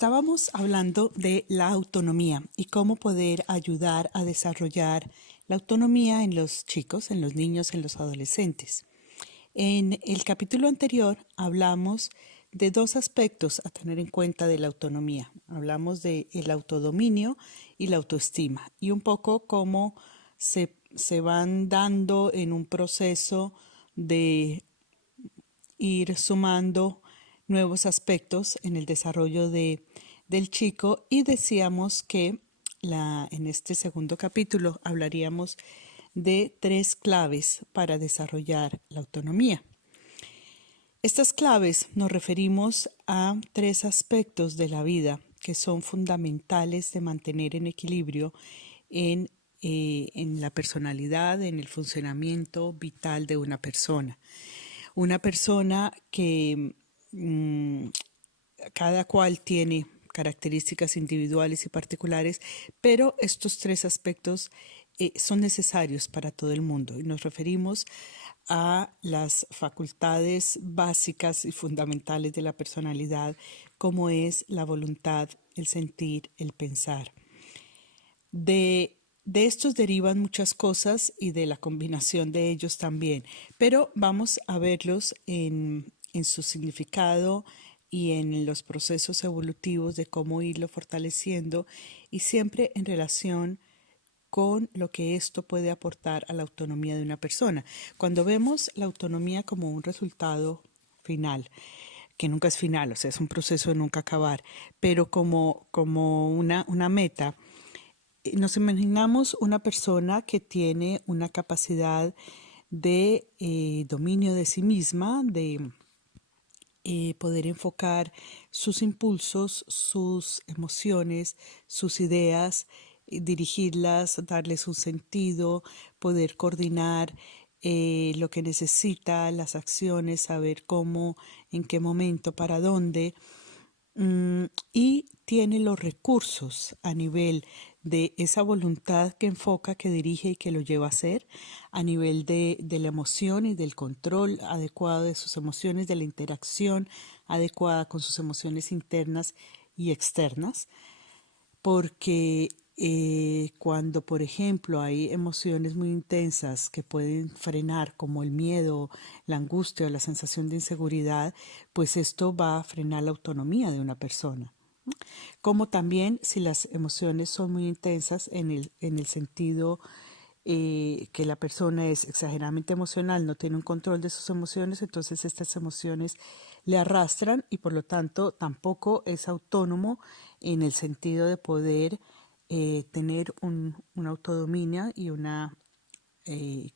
Estábamos hablando de la autonomía y cómo poder ayudar a desarrollar la autonomía en los chicos, en los niños, en los adolescentes. En el capítulo anterior hablamos de dos aspectos a tener en cuenta de la autonomía. Hablamos de el autodominio y la autoestima y un poco cómo se van dando en un proceso de ir sumando nuevos aspectos en el desarrollo del chico, y decíamos que en este segundo capítulo hablaríamos de 3 claves para desarrollar la autonomía. Estas claves nos referimos a 3 aspectos de la vida que son fundamentales de mantener en equilibrio en la personalidad, en el funcionamiento vital de una persona. Una persona que cada cual tiene características individuales y particulares, pero estos 3 aspectos son necesarios para todo el mundo. Y nos referimos a las facultades básicas y fundamentales de la personalidad, como es la voluntad, el sentir, el pensar. De estos derivan muchas cosas y de la combinación de ellos también, pero vamos a verlos en su significado y en los procesos evolutivos de cómo irlo fortaleciendo, y siempre en relación con lo que esto puede aportar a la autonomía de una persona. Cuando vemos la autonomía como un resultado final, que nunca es final, o sea, es un proceso de nunca acabar, pero como una meta, nos imaginamos una persona que tiene una capacidad de dominio de sí misma, de poder enfocar sus impulsos, sus emociones, sus ideas, dirigirlas, darles un sentido, poder coordinar lo que necesita, las acciones, saber cómo, en qué momento, para dónde. Y tiene los recursos a nivel de esa voluntad que enfoca, que dirige y que lo lleva a hacer, a nivel de la emoción y del control adecuado de sus emociones, de la interacción adecuada con sus emociones internas y externas, porque cuando, por ejemplo, hay emociones muy intensas que pueden frenar, como el miedo, la angustia o la sensación de inseguridad, pues esto va a frenar la autonomía de una persona. Como también si las emociones son muy intensas en el sentido que la persona es exageradamente emocional, no tiene un control de sus emociones, entonces estas emociones le arrastran y por lo tanto tampoco es autónomo en el sentido de poder tener un autodominio y una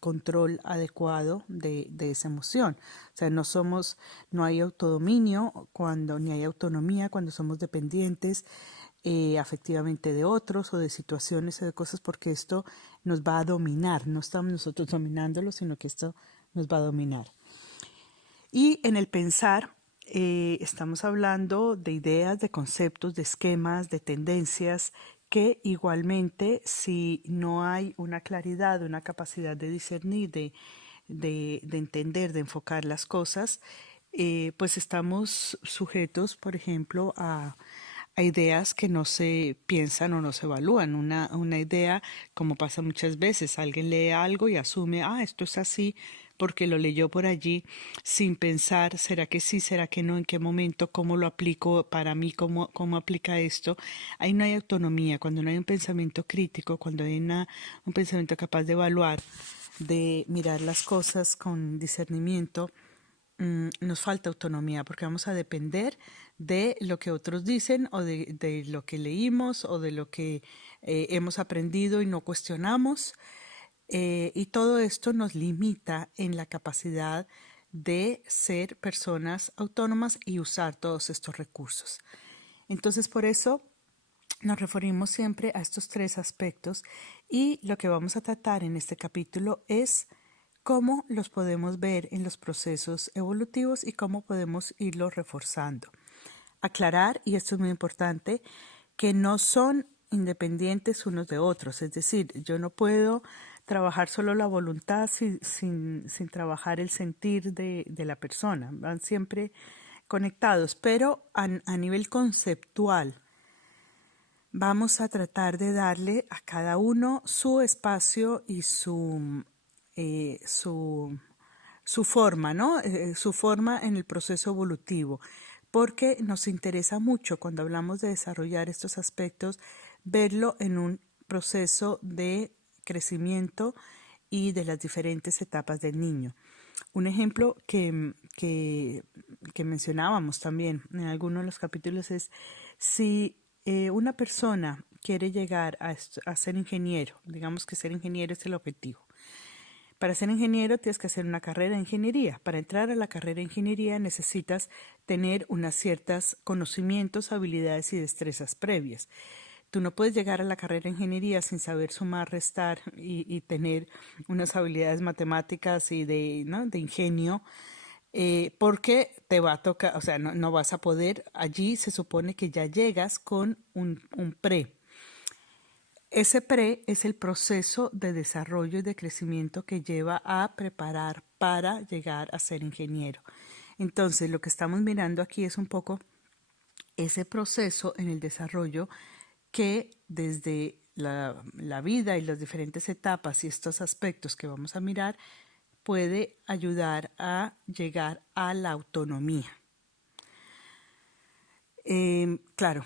control adecuado de esa emoción. O sea, no hay autodominio ni hay autonomía cuando somos dependientes afectivamente de otros o de situaciones o de cosas, porque esto nos va a dominar. No estamos nosotros dominándolo, sino que esto nos va a dominar. Y en el pensar, estamos hablando de ideas, de conceptos, de esquemas, de tendencias, que igualmente, si no hay una claridad, una capacidad de discernir, de entender, de enfocar las cosas, pues estamos sujetos, por ejemplo, a ideas que no se piensan o no se evalúan. Una idea, como pasa muchas veces, alguien lee algo y asume, esto es así porque lo leyó por allí, sin pensar, ¿será que sí, será que no, en qué momento, cómo lo aplico para mí, cómo aplica esto? Ahí no hay autonomía. Cuando no hay un pensamiento crítico, cuando hay un pensamiento capaz de evaluar, de mirar las cosas con discernimiento, nos falta autonomía, porque vamos a depender de lo que otros dicen o de lo que leímos o de lo que hemos aprendido y no cuestionamos. Y todo esto nos limita en la capacidad de ser personas autónomas y usar todos estos recursos. Entonces, por eso nos referimos siempre a estos 3 aspectos, y lo que vamos a tratar en este capítulo es cómo los podemos ver en los procesos evolutivos y cómo podemos irlos reforzando. Aclarar, y esto es muy importante, que no son independientes unos de otros, es decir, yo no puedo trabajar solo la voluntad sin trabajar el sentir de la persona, van siempre conectados, pero a nivel conceptual vamos a tratar de darle a cada uno su espacio y su forma, ¿no? Su forma en el proceso evolutivo, porque nos interesa mucho cuando hablamos de desarrollar estos aspectos, verlo en un proceso de crecimiento y de las diferentes etapas del niño. Un ejemplo que mencionábamos también en algunos de los capítulos es si una persona quiere llegar a ser ingeniero, digamos que ser ingeniero es el objetivo. Para ser ingeniero tienes que hacer una carrera de ingeniería. Para entrar a la carrera de ingeniería necesitas tener unas ciertos conocimientos, habilidades y destrezas previas. Tú no puedes llegar a la carrera de ingeniería sin saber sumar, restar y tener unas habilidades matemáticas y de ingenio, porque te va a tocar, o sea, no vas a poder. Allí se supone que ya llegas con un pre. Ese pre es el proceso de desarrollo y de crecimiento que lleva a preparar para llegar a ser ingeniero. Entonces, lo que estamos mirando aquí es un poco ese proceso en el desarrollo que desde la vida y las diferentes etapas y estos aspectos que vamos a mirar puede ayudar a llegar a la autonomía. Claro,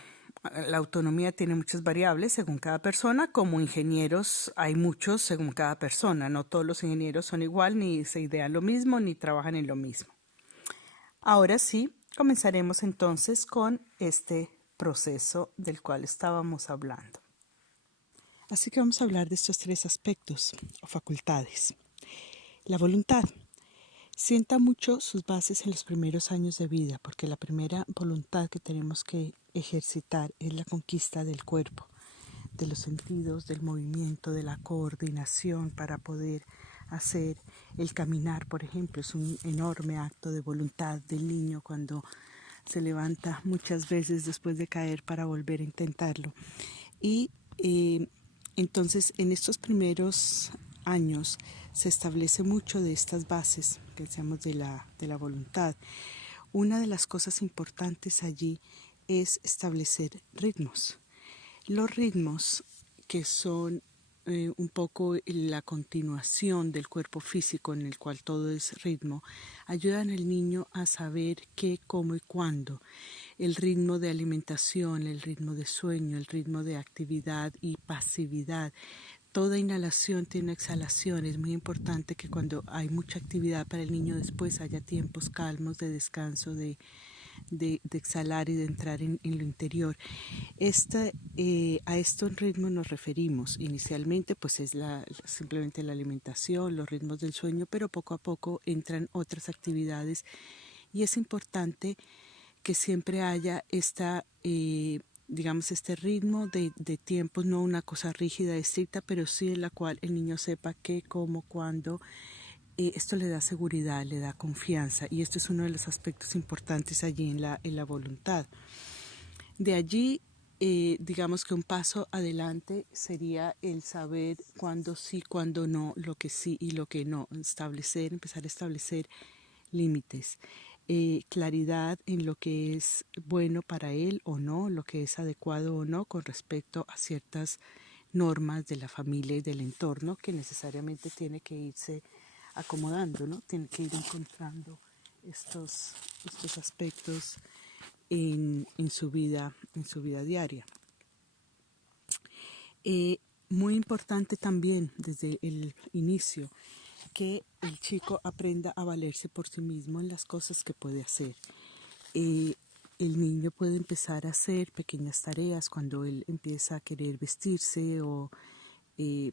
la autonomía tiene muchas variables según cada persona. Como ingenieros hay muchos según cada persona. No todos los ingenieros son igual, ni se idean lo mismo, ni trabajan en lo mismo. Ahora sí, comenzaremos entonces con este proceso del cual estábamos hablando. Así que vamos a hablar de estos tres aspectos o facultades. La voluntad. Sienta mucho sus bases en los primeros años de vida, porque la primera voluntad que tenemos que ejercitar es la conquista del cuerpo, de los sentidos, del movimiento, de la coordinación para poder hacer el caminar, por ejemplo. Es un enorme acto de voluntad del niño cuando se levanta muchas veces después de caer para volver a intentarlo. Y entonces en estos primeros años se establece mucho de estas bases que decíamos de la voluntad. Una de las cosas importantes allí es establecer ritmos. Los ritmos que son un poco la continuación del cuerpo físico en el cual todo es ritmo, ayudan al niño a saber qué, cómo y cuándo. El ritmo de alimentación, el ritmo de sueño, el ritmo de actividad y pasividad. Toda inhalación tiene una exhalación. Es muy importante que cuando hay mucha actividad para el niño después haya tiempos calmos de descanso, de exhalar y de entrar en lo interior. A estos ritmos nos referimos. Inicialmente pues es simplemente la alimentación, los ritmos del sueño, pero poco a poco entran otras actividades y es importante que siempre haya digamos, este ritmo de tiempos, no una cosa rígida, estricta, pero sí en la cual el niño sepa qué, cómo, cuándo. Esto le da seguridad, le da confianza y esto es uno de los aspectos importantes allí en la voluntad. De allí, digamos que un paso adelante sería el saber cuándo sí, cuándo no, lo que sí y lo que no, empezar a establecer límites. Claridad en lo que es bueno para él o no, lo que es adecuado o no con respecto a ciertas normas de la familia y del entorno que necesariamente tiene que irse acomodando, ¿no? Tiene que ir encontrando estos aspectos en su vida diaria. Muy importante también desde el inicio que el chico aprenda a valerse por sí mismo en las cosas que puede hacer. El niño puede empezar a hacer pequeñas tareas cuando él empieza a querer vestirse o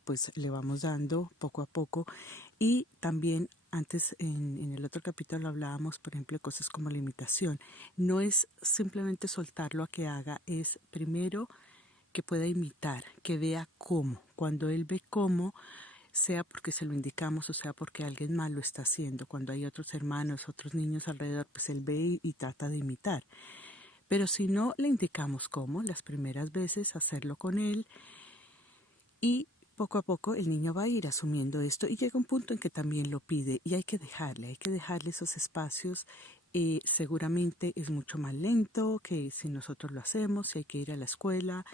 pues le vamos dando poco a poco. Y también antes en el otro capítulo hablábamos, por ejemplo, de cosas como la imitación. No es simplemente soltarlo a que haga, es primero que pueda imitar, que vea cómo. Cuando él ve cómo, sea porque se lo indicamos o sea porque alguien más lo está haciendo. Cuando hay otros hermanos, otros niños alrededor, pues él ve y trata de imitar. Pero si no le indicamos cómo, las primeras veces hacerlo con él y poco a poco el niño va a ir asumiendo esto y llega un punto en que también lo pide y hay que dejarle esos espacios seguramente es mucho más lento que si nosotros lo hacemos, si hay que ir a la escuela.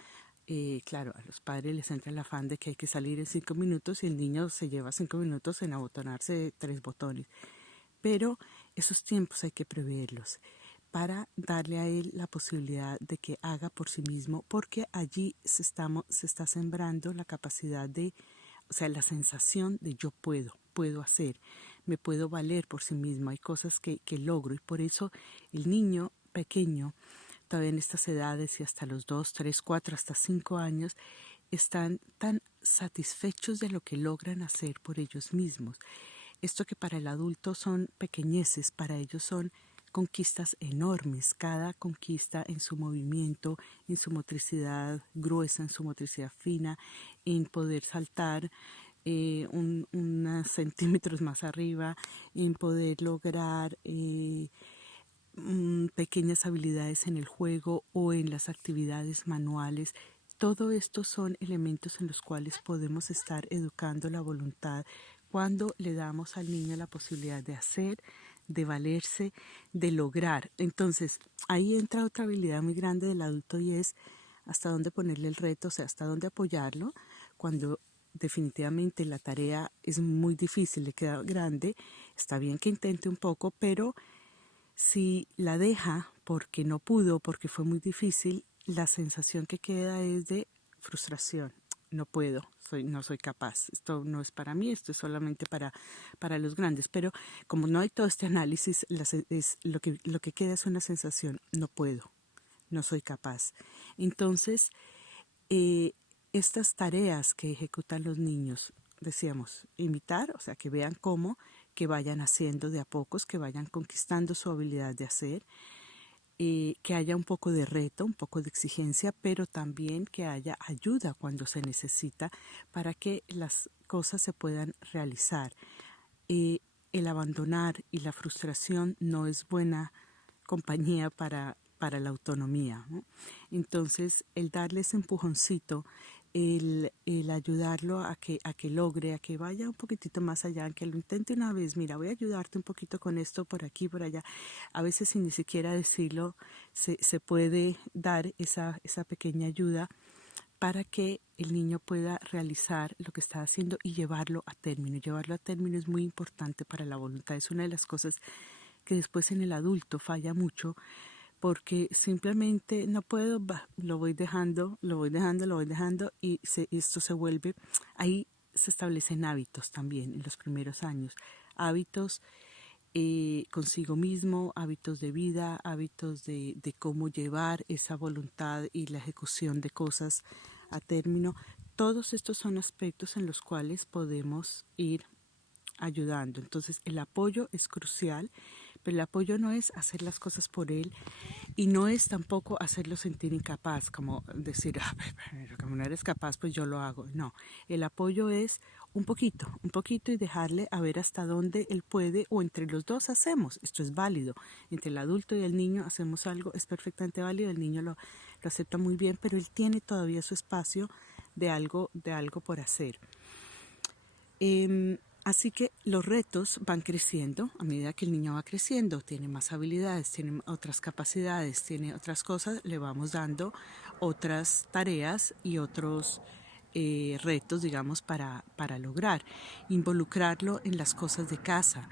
Claro, a los padres les entra el afán de que hay que salir en 5 minutos y el niño se lleva 5 minutos en abotonarse 3 botones. Pero esos tiempos hay que preverlos para darle a él la posibilidad de que haga por sí mismo, porque allí se está sembrando la capacidad de, o sea, la sensación de yo puedo hacer, me puedo valer por sí mismo, hay cosas que logro, y por eso el niño pequeño, todavía en estas edades y hasta los 2, 3, 4, hasta 5 años, están tan satisfechos de lo que logran hacer por ellos mismos. Esto que para el adulto son pequeñeces, para ellos son conquistas enormes, cada conquista en su movimiento, en su motricidad gruesa, en su motricidad fina, en poder saltar unos centímetros más arriba, en poder lograr pequeñas habilidades en el juego o en las actividades manuales. Todo esto son elementos en los cuales podemos estar educando la voluntad cuando le damos al niño la posibilidad de hacer, de valerse, de lograr. Entonces, ahí entra otra habilidad muy grande del adulto y es hasta dónde ponerle el reto, o sea, hasta dónde apoyarlo cuando definitivamente la tarea es muy difícil, le queda grande. Está bien que intente un poco, pero si la deja porque no pudo, porque fue muy difícil, la sensación que queda es de frustración. No puedo, no soy capaz, esto no es para mí, esto es solamente para los grandes. Pero como no hay todo este análisis, lo que queda es una sensación, no puedo, no soy capaz. Entonces, estas tareas que ejecutan los niños, decíamos, imitar, o sea, que vean cómo, que vayan haciendo de a pocos, que vayan conquistando su habilidad de hacer, que haya un poco de reto, un poco de exigencia, pero también que haya ayuda cuando se necesita para que las cosas se puedan realizar. El abandonar y la frustración no es buena compañía para la autonomía, ¿no? Entonces, el darle ese empujoncito, el ayudarlo a que logre, a que vaya un poquitito más allá, que lo intente una vez, mira, voy a ayudarte un poquito con esto, por aquí, por allá. A veces sin ni siquiera decirlo, se puede dar esa pequeña ayuda para que el niño pueda realizar lo que está haciendo y llevarlo a término. Llevarlo a término es muy importante para la voluntad. Es una de las cosas que después en el adulto falla mucho, porque simplemente no puedo, lo voy dejando, y esto se vuelve, ahí se establecen hábitos también en los primeros años, hábitos consigo mismo, hábitos de vida, hábitos de cómo llevar esa voluntad y la ejecución de cosas a término. Todos estos son aspectos en los cuales podemos ir ayudando. Entonces el apoyo es crucial, pero el apoyo no es hacer las cosas por él y no es tampoco hacerlo sentir incapaz, como decir, pero como no eres capaz, pues yo lo hago. No, el apoyo es un poquito y dejarle a ver hasta dónde él puede, o entre los dos hacemos. Esto es válido. Entre el adulto y el niño hacemos algo, es perfectamente válido, el niño lo acepta muy bien, pero él tiene todavía su espacio de algo por hacer. Así que los retos van creciendo a medida que el niño va creciendo, tiene más habilidades, tiene otras capacidades, tiene otras cosas, le vamos dando otras tareas y otros retos, digamos, para lograr involucrarlo en las cosas de casa.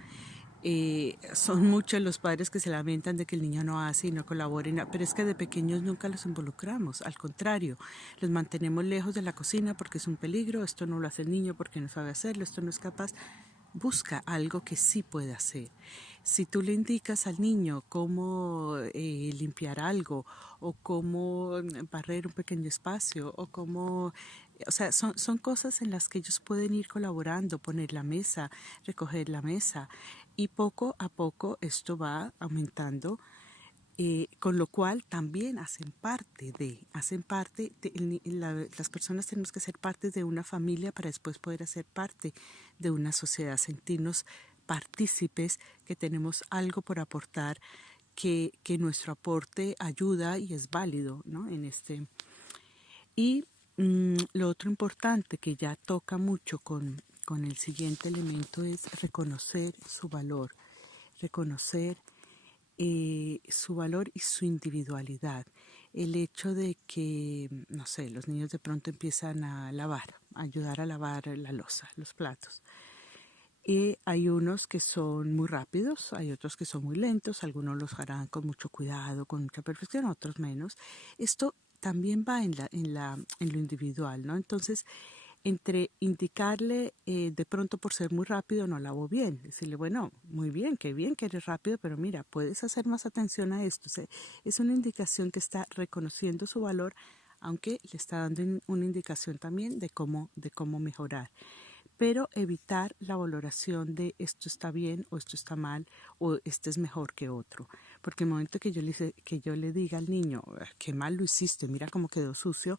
Son muchos los padres que se lamentan de que el niño no hace y no colabora, pero es que de pequeños nunca los involucramos, al contrario, los mantenemos lejos de la cocina porque es un peligro, esto no lo hace el niño porque no sabe hacerlo, esto no es capaz. Busca algo que sí pueda hacer. Si tú le indicas al niño cómo limpiar algo o cómo barrer un pequeño espacio o cómo, o sea, son cosas en las que ellos pueden ir colaborando, poner la mesa, recoger la mesa, y poco a poco esto va aumentando, con lo cual también las personas tenemos que ser parte de una familia para después poder hacer parte de una sociedad, sentirnos partícipes, que tenemos algo por aportar, que nuestro aporte ayuda y es válido, ¿no? Y lo otro importante que ya toca mucho con el siguiente elemento es reconocer su valor, reconocer su valor y su individualidad. El hecho de que, no sé, los niños de pronto empiezan a lavar, a ayudar a lavar la loza, los platos. Y hay unos que son muy rápidos, hay otros que son muy lentos, algunos los harán con mucho cuidado, con mucha perfección, otros menos. Esto también va en lo individual, ¿no? Entonces, entre indicarle de pronto por ser muy rápido no lavo bien, decirle, bueno, muy bien que eres rápido, pero mira, puedes hacer más atención a esto. O sea, es una indicación que está reconociendo su valor, aunque le está dando una indicación también de cómo mejorar, pero evitar la valoración de esto está bien o esto está mal o este es mejor que otro, porque el momento que yo le diga al niño, qué mal lo hiciste, mira cómo quedó sucio,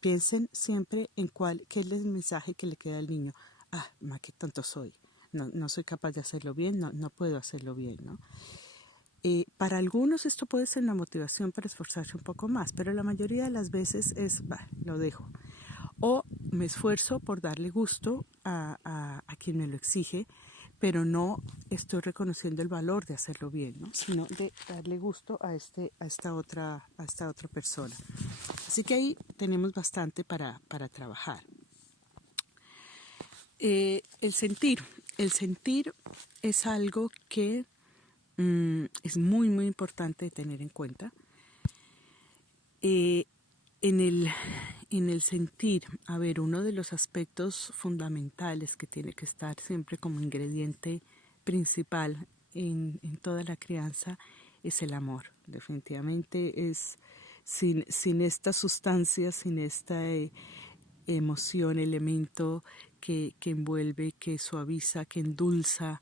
piensen siempre en qué es el mensaje que le queda al niño. Ah, ma, qué tonto soy, no soy capaz de hacerlo bien, no puedo hacerlo bien, ¿no? Para algunos esto puede ser una motivación para esforzarse un poco más, pero la mayoría de las veces es, bah, lo dejo. O me esfuerzo por darle gusto a quien me lo exige, pero no estoy reconociendo el valor de hacerlo bien, ¿no? Sino de darle gusto a esta otra persona. Así que ahí tenemos bastante para trabajar. El sentir es algo que es muy, muy importante de tener en cuenta. En el sentir, a ver, uno de los aspectos fundamentales que tiene que estar siempre como ingrediente principal en toda la crianza es el amor. Definitivamente es sin esta sustancia, sin esta emoción, elemento que envuelve, que suaviza, que endulza,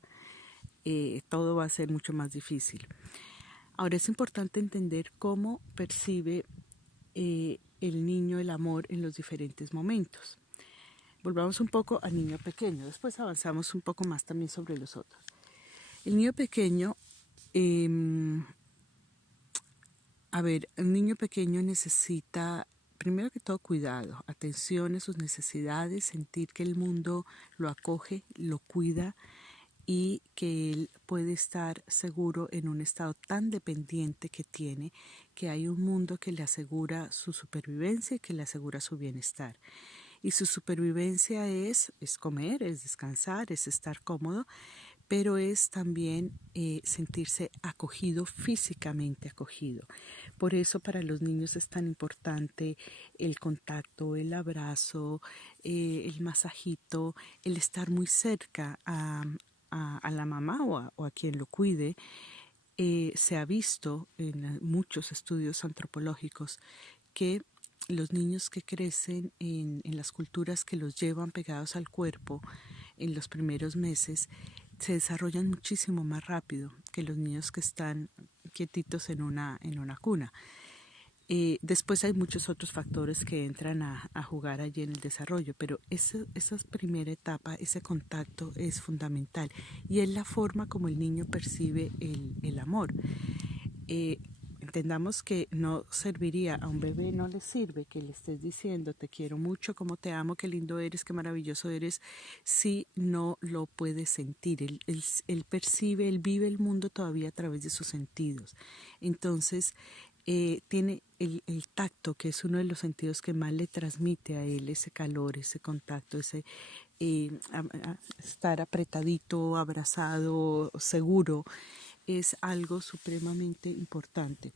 todo va a ser mucho más difícil. Ahora es importante entender cómo percibe el niño el amor en los diferentes momentos. Volvamos un poco al niño pequeño, después avanzamos un poco más también sobre los otros. El niño pequeño, el niño pequeño necesita primero que todo cuidado, atención a sus necesidades, sentir que el mundo lo acoge, lo cuida y que él puede estar seguro en un estado tan dependiente que tiene, que hay un mundo que le asegura su supervivencia y que le asegura su bienestar. Y su supervivencia es comer, es descansar, es estar cómodo, pero es también sentirse acogido, físicamente acogido. Por eso para los niños es tan importante el contacto, el abrazo, el masajito, el estar muy cerca a la mamá o a quien lo cuide. Se ha visto en muchos estudios antropológicos que los niños que crecen en las culturas que los llevan pegados al cuerpo en los primeros meses se desarrollan muchísimo más rápido que los niños que están quietitos en una cuna. Después hay muchos otros factores que entran a jugar allí en el desarrollo, pero esa primera etapa, ese contacto es fundamental y es la forma como el niño percibe el amor. Entendamos que no serviría, a un bebé no le sirve que le estés diciendo te quiero mucho, cómo te amo, qué lindo eres, qué maravilloso eres, si no lo puede sentir. Él percibe, él vive el mundo todavía a través de sus sentidos. Entonces, tiene el tacto, que es uno de los sentidos que más le transmite a él ese calor, ese contacto, ese estar apretadito, abrazado, seguro, es algo supremamente importante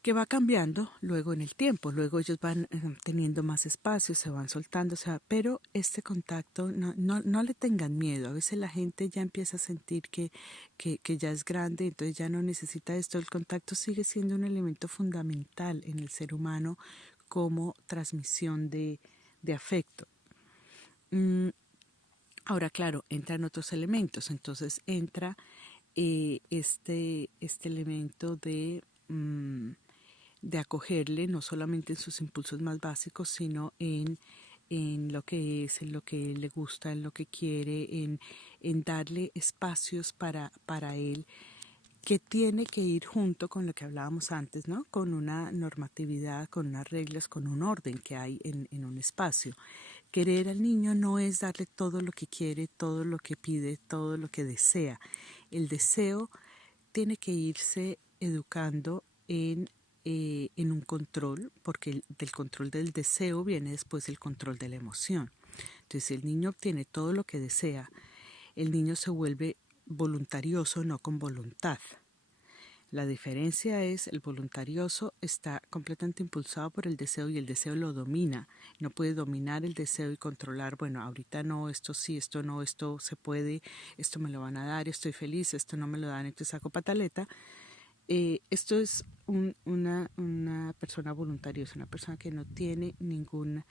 que va cambiando luego en el tiempo. Luego ellos van teniendo más espacio, se van soltando, pero este contacto no le tengan miedo. A veces la gente ya empieza a sentir que ya es grande, entonces ya no necesita esto. El contacto sigue siendo un elemento fundamental en el ser humano como transmisión de afecto. Ahora, claro, entran otros elementos. Entonces entra este elemento de acogerle, no solamente en sus impulsos más básicos, sino en lo que es, en lo que le gusta, en lo que quiere, en darle espacios para él, que tiene que ir junto con lo que hablábamos antes, ¿no? Con una normatividad, con unas reglas, con un orden que hay en un espacio. Querer al niño no es darle todo lo que quiere, todo lo que pide, todo lo que desea. El deseo tiene que irse educando en un control, porque del control del deseo viene después el control de la emoción. Entonces, si el niño obtiene todo lo que desea, el niño se vuelve voluntarioso, no con voluntad. La diferencia es, el voluntarioso está completamente impulsado por el deseo y el deseo lo domina. No puede dominar el deseo y controlar, bueno, ahorita no, esto sí, esto no, esto se puede, esto me lo van a dar, estoy feliz, esto no me lo dan, entonces saco pataleta. Esto es una persona voluntariosa, una persona que no tiene ningún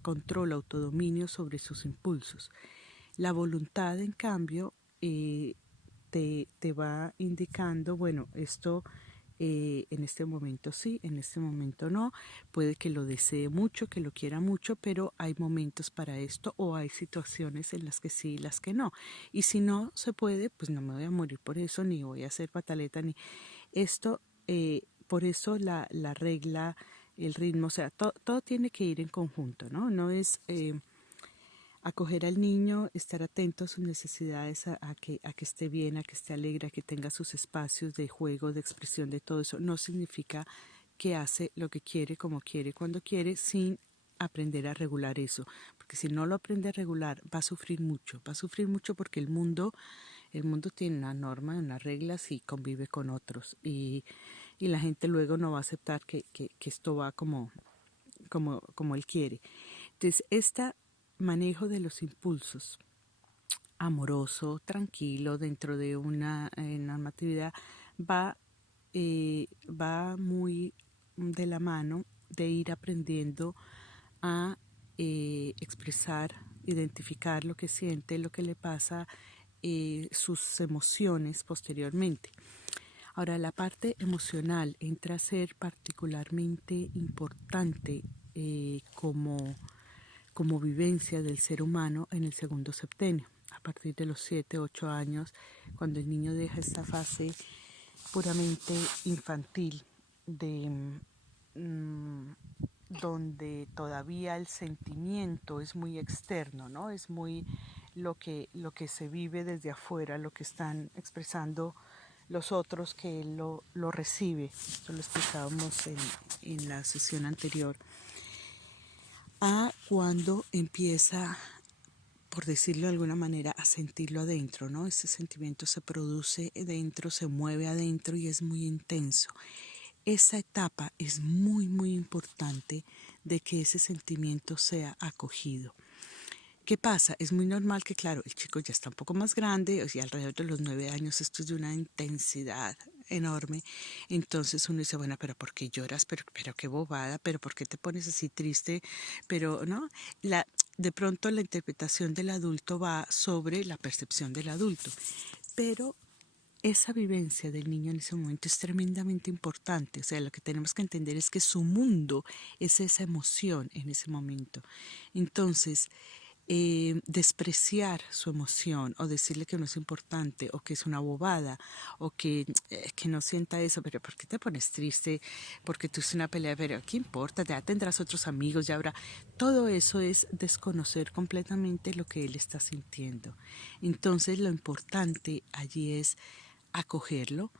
control, autodominio sobre sus impulsos. La voluntad, en cambio, te va indicando, bueno, esto en este momento sí, en este momento no, puede que lo desee mucho, que lo quiera mucho, pero hay momentos para esto o hay situaciones en las que sí y las que no. Y si no se puede, pues no me voy a morir por eso, ni voy a hacer pataleta, ni esto, por eso la regla, el ritmo, o sea, todo tiene que ir en conjunto, ¿no? No es acoger al niño, estar atento a sus necesidades, a que esté bien, a que esté alegre, a que tenga sus espacios de juego, de expresión, de todo eso. No significa que hace lo que quiere, como quiere, cuando quiere, sin aprender a regular eso. Porque si no lo aprende a regular, va a sufrir mucho porque el mundo tiene una norma, unas reglas y convive con otros. Y la gente luego no va a aceptar que esto va como él quiere. Entonces, este manejo de los impulsos, amoroso, tranquilo, dentro de una normatividad, va muy de la mano de ir aprendiendo a expresar, identificar lo que siente, lo que le pasa, sus emociones posteriormente. Ahora, la parte emocional entra a ser particularmente importante como vivencia del ser humano en el segundo septenio, a partir de los 7, 8 años, cuando el niño deja esta fase puramente infantil donde todavía el sentimiento es muy externo, ¿no? Es muy lo que se vive desde afuera, lo que están expresando los otros, que él lo recibe. Esto lo explicábamos en la sesión anterior. A cuando empieza, por decirlo de alguna manera, a sentirlo adentro, ¿no? Ese sentimiento se produce dentro, se mueve adentro y es muy intenso. Esa etapa es muy, muy importante de que ese sentimiento sea acogido. ¿Qué pasa? Es muy normal que, claro, el chico ya está un poco más grande, o sea, alrededor de los 9 años, esto es de una intensidad enorme. Entonces uno dice, bueno, pero ¿por qué lloras? Pero qué bobada, pero ¿por qué te pones así triste? Pero, ¿no? De pronto la interpretación del adulto va sobre la percepción del adulto. Pero esa vivencia del niño en ese momento es tremendamente importante. O sea, lo que tenemos que entender es que su mundo es esa emoción en ese momento. Entonces, despreciar su emoción o decirle que no es importante o que es una bobada o que no sienta eso, pero ¿por qué te pones triste? Porque tú es una pelea, pero ¿qué importa? Ya tendrás otros amigos, ya habrá. Todo eso es desconocer completamente lo que él está sintiendo. Entonces lo importante allí es acogerlo.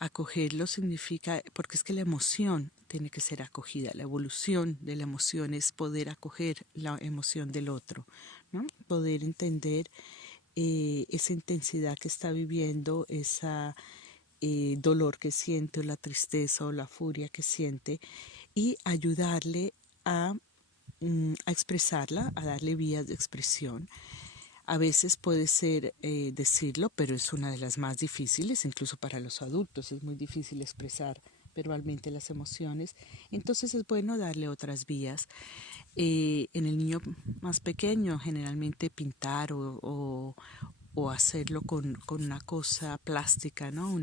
Acogerlo significa, porque es que la emoción tiene que ser acogida, la evolución de la emoción es poder acoger la emoción del otro, ¿no? Poder entender esa intensidad que está viviendo, esa dolor que siente, o la tristeza o la furia que siente, y ayudarle a expresarla, a darle vías de expresión. A veces puede ser decirlo, pero es una de las más difíciles, incluso para los adultos es muy difícil expresar verbalmente las emociones. Entonces es bueno darle otras vías. En el niño más pequeño, generalmente pintar o hacerlo con una cosa plástica, ¿no?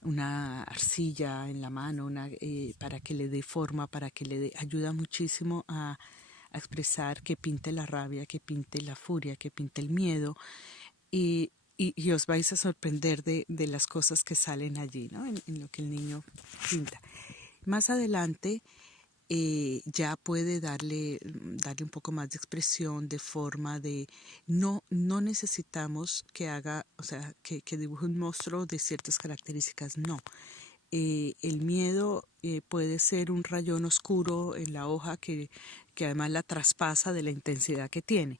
Una arcilla en la mano, para que le dé forma, para que le dé, ayuda muchísimo a expresar, que pinte la rabia, que pinte la furia, que pinte el miedo, y os vais a sorprender de las cosas que salen allí, ¿no? En lo que el niño pinta. Más adelante, ya puede darle un poco más de expresión, de forma, de no necesitamos que haga, o sea, que dibuje un monstruo de ciertas características, no. El miedo puede ser un rayón oscuro en la hoja que además la traspasa de la intensidad que tiene.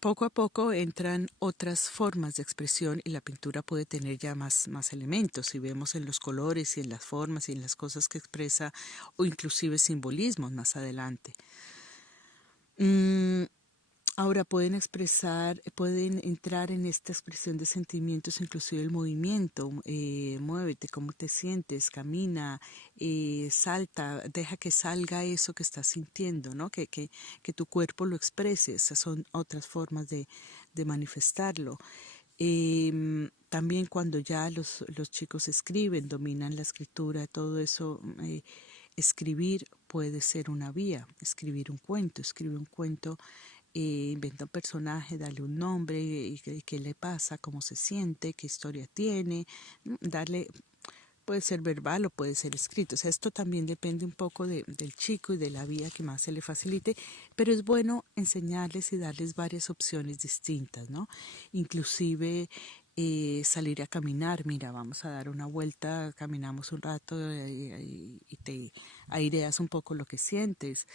Poco a poco entran otras formas de expresión y la pintura puede tener ya más elementos. Si vemos en los colores y en las formas y en las cosas que expresa, o inclusive simbolismos más adelante. Mm, Ahora pueden entrar en esta expresión de sentimientos, inclusive el movimiento, muévete, cómo te sientes, camina, salta, deja que salga eso que estás sintiendo, ¿no? Que tu cuerpo lo exprese. Esas son otras formas de manifestarlo. También cuando ya los chicos escriben, dominan la escritura, todo eso, escribir puede ser una vía, escribir un cuento, escribe un cuento, inventa un personaje, dale un nombre, y qué le pasa, cómo se siente, qué historia tiene, darle, puede ser verbal o puede ser escrito. O sea, esto también depende un poco del chico y de la vía que más se le facilite, pero es bueno enseñarles y darles varias opciones distintas, ¿no? Inclusive salir a caminar, mira, vamos a dar una vuelta, caminamos un rato y te aireas un poco lo que sientes.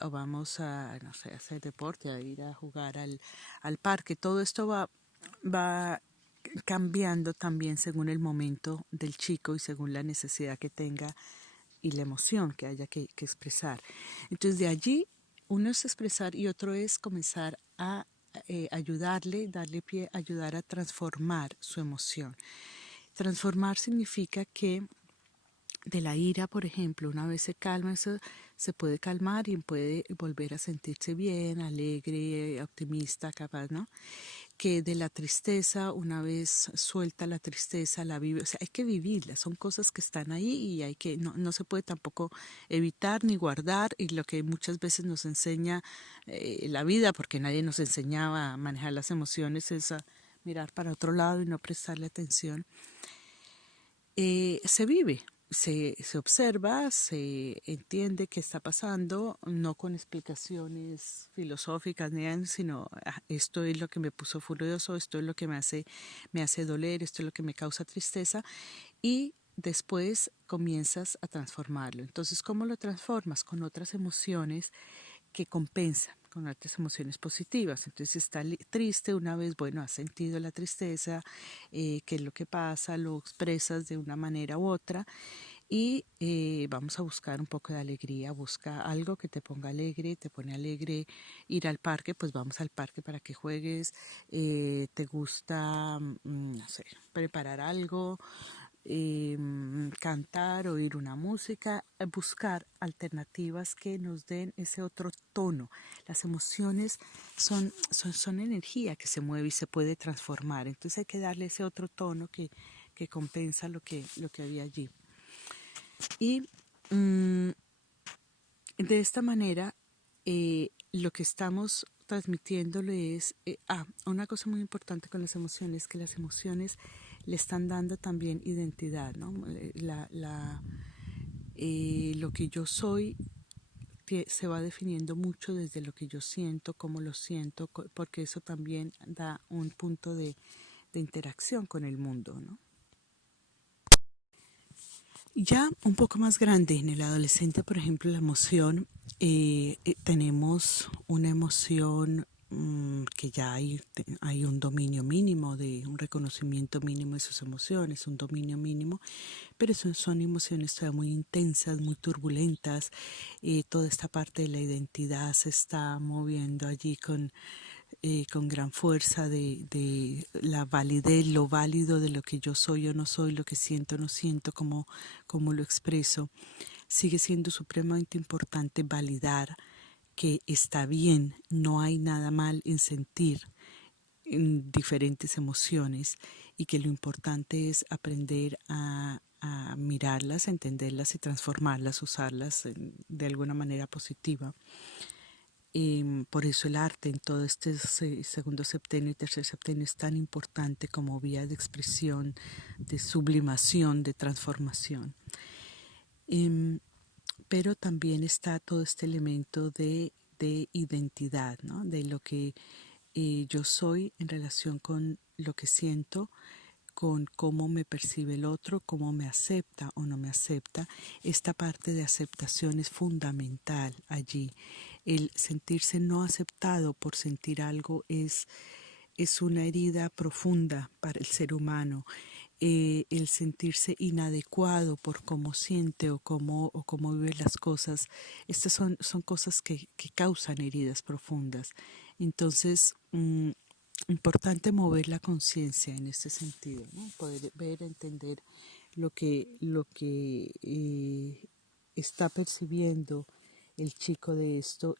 O vamos a, no sé, hacer deporte, a ir a jugar al parque. Todo esto va cambiando también según el momento del chico y según la necesidad que tenga y la emoción que haya que expresar. Entonces de allí uno es expresar y otro es comenzar a ayudarle, darle pie, ayudar a transformar su emoción. Transformar significa que de la ira, por ejemplo, una vez se calma, eso se puede calmar y puede volver a sentirse bien, alegre, optimista, capaz, ¿no? Que de la tristeza, una vez suelta la tristeza, la vive, o sea, hay que vivirla, son cosas que están ahí y hay que, no se puede tampoco evitar ni guardar, y lo que muchas veces nos enseña la vida, porque nadie nos enseñaba a manejar las emociones, es a mirar para otro lado y no prestarle atención. Se vive, se observa, se entiende qué está pasando, no con explicaciones filosóficas, sino esto es lo que me puso furioso, esto es lo que me hace doler, esto es lo que me causa tristeza, y después comienzas a transformarlo. Entonces, ¿cómo lo transformas? Con otras emociones que compensan, con otras emociones positivas. Entonces, si está triste una vez, bueno, has sentido la tristeza, qué es lo que pasa, lo expresas de una manera u otra, y vamos a buscar un poco de alegría. Busca algo que te ponga alegre, te pone alegre. Ir al parque, pues vamos al parque para que juegues. Te gusta, no sé, preparar algo, cantar, oír una música, buscar alternativas que nos den ese otro tono. Las emociones son energía que se mueve y se puede transformar. Entonces hay que darle ese otro tono que compensa lo que había allí. Y de esta manera, lo que estamos transmitiéndole es, una cosa muy importante con las emociones, que las emociones le están dando también identidad, ¿no? Lo que yo soy se va definiendo mucho desde lo que yo siento, cómo lo siento, porque eso también da un punto de interacción con el mundo, ¿no? Ya un poco más grande, en el adolescente, por ejemplo, la emoción, tenemos una emoción que ya hay un dominio mínimo, de un reconocimiento mínimo de sus emociones, un dominio mínimo, pero son emociones todavía muy intensas, muy turbulentas. Toda esta parte de la identidad se está moviendo allí con gran fuerza de la validez, lo válido de lo que yo soy o no soy, lo que siento o no siento, cómo lo expreso. Sigue siendo supremamente importante validar que está bien, no hay nada mal en sentir diferentes emociones, y que lo importante es aprender a mirarlas, entenderlas y transformarlas, usarlas de alguna manera positiva. Por eso el arte en todo este segundo septenio y tercer septenio es tan importante como vía de expresión, de sublimación, de transformación. Em, pero también está todo este elemento de identidad, ¿no? De lo que yo soy en relación con lo que siento, con cómo me percibe el otro, cómo me acepta o no me acepta. Esta parte de aceptación es fundamental allí. El sentirse no aceptado por sentir algo es una herida profunda para el ser humano. El sentirse inadecuado por cómo siente o cómo vive las cosas, estas son cosas que causan heridas profundas. Entonces, importante mover la conciencia en este sentido, ¿no? Poder ver, entender lo que está percibiendo el chico de esto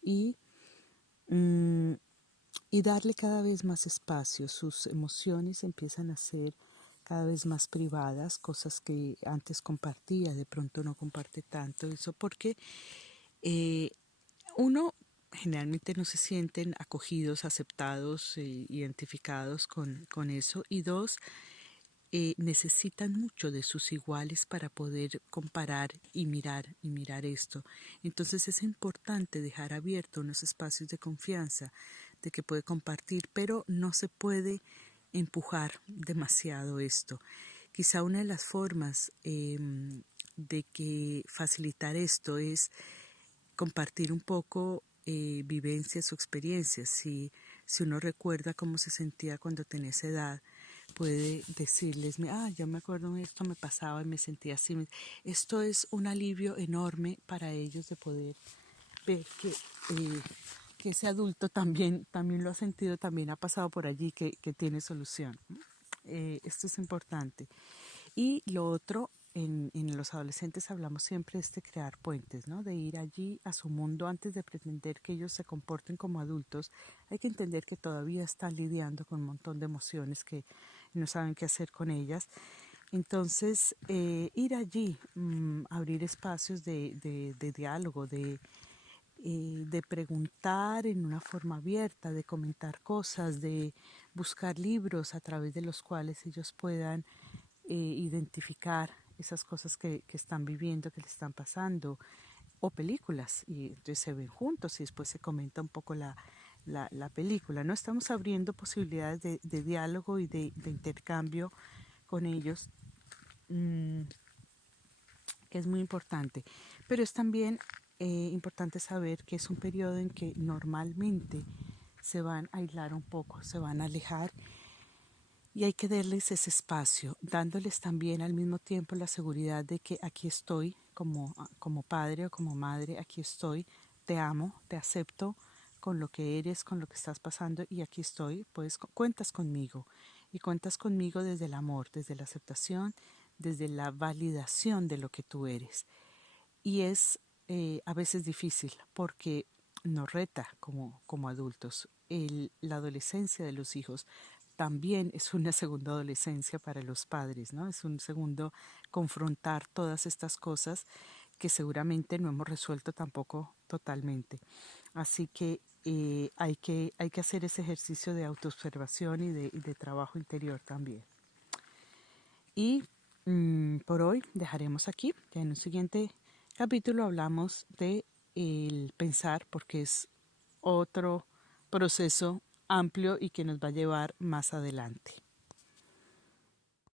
mm, y darle cada vez más espacio. Sus emociones empiezan a ser cada vez más privadas, cosas que antes compartía, de pronto no comparte tanto eso, porque eh, uno, generalmente no se sienten acogidos, aceptados, identificados con eso, y dos, necesitan mucho de sus iguales para poder comparar y mirar esto. Entonces es importante dejar abierto unos espacios de confianza, de que puede compartir, pero no se puede empujar demasiado esto. Quizá una de las formas de que facilitar esto es compartir un poco vivencias o experiencias. Si uno recuerda cómo se sentía cuando tenía esa edad, puede decirles, yo me acuerdo esto me pasaba y me sentía así. Esto es un alivio enorme para ellos de poder ver que ese adulto también lo ha sentido, también ha pasado por allí, que tiene solución. Esto es importante. Y lo otro, en los adolescentes hablamos siempre de crear puentes, ¿no? De ir allí a su mundo antes de pretender que ellos se comporten como adultos. Hay que entender que todavía están lidiando con un montón de emociones que no saben qué hacer con ellas. Entonces, ir allí, abrir espacios de diálogo, de preguntar en una forma abierta, de comentar cosas, de buscar libros a través de los cuales ellos puedan identificar esas cosas que están viviendo, que le están pasando, o películas, y entonces se ven juntos y después se comenta un poco la película. No estamos abriendo posibilidades de diálogo y de intercambio con ellos, mmm, que es muy importante, pero es también importante saber que es un periodo en que normalmente se van a aislar un poco, se van a alejar, y hay que darles ese espacio, dándoles también al mismo tiempo la seguridad de que aquí estoy como padre o como madre, aquí estoy, te amo, te acepto con lo que eres, con lo que estás pasando, y aquí estoy, pues cuentas conmigo, y cuentas conmigo desde el amor, desde la aceptación, desde la validación de lo que tú eres. Y es a veces difícil porque nos reta como adultos. La adolescencia de los hijos también es una segunda adolescencia para los padres, ¿no? Es un segundo confrontar todas estas cosas que seguramente no hemos resuelto tampoco totalmente. Así que hay que hacer ese ejercicio de autoobservación y de trabajo interior también. Y por hoy dejaremos aquí. Ya en un siguiente capítulo hablamos de el pensar, porque es otro proceso amplio y que nos va a llevar más adelante.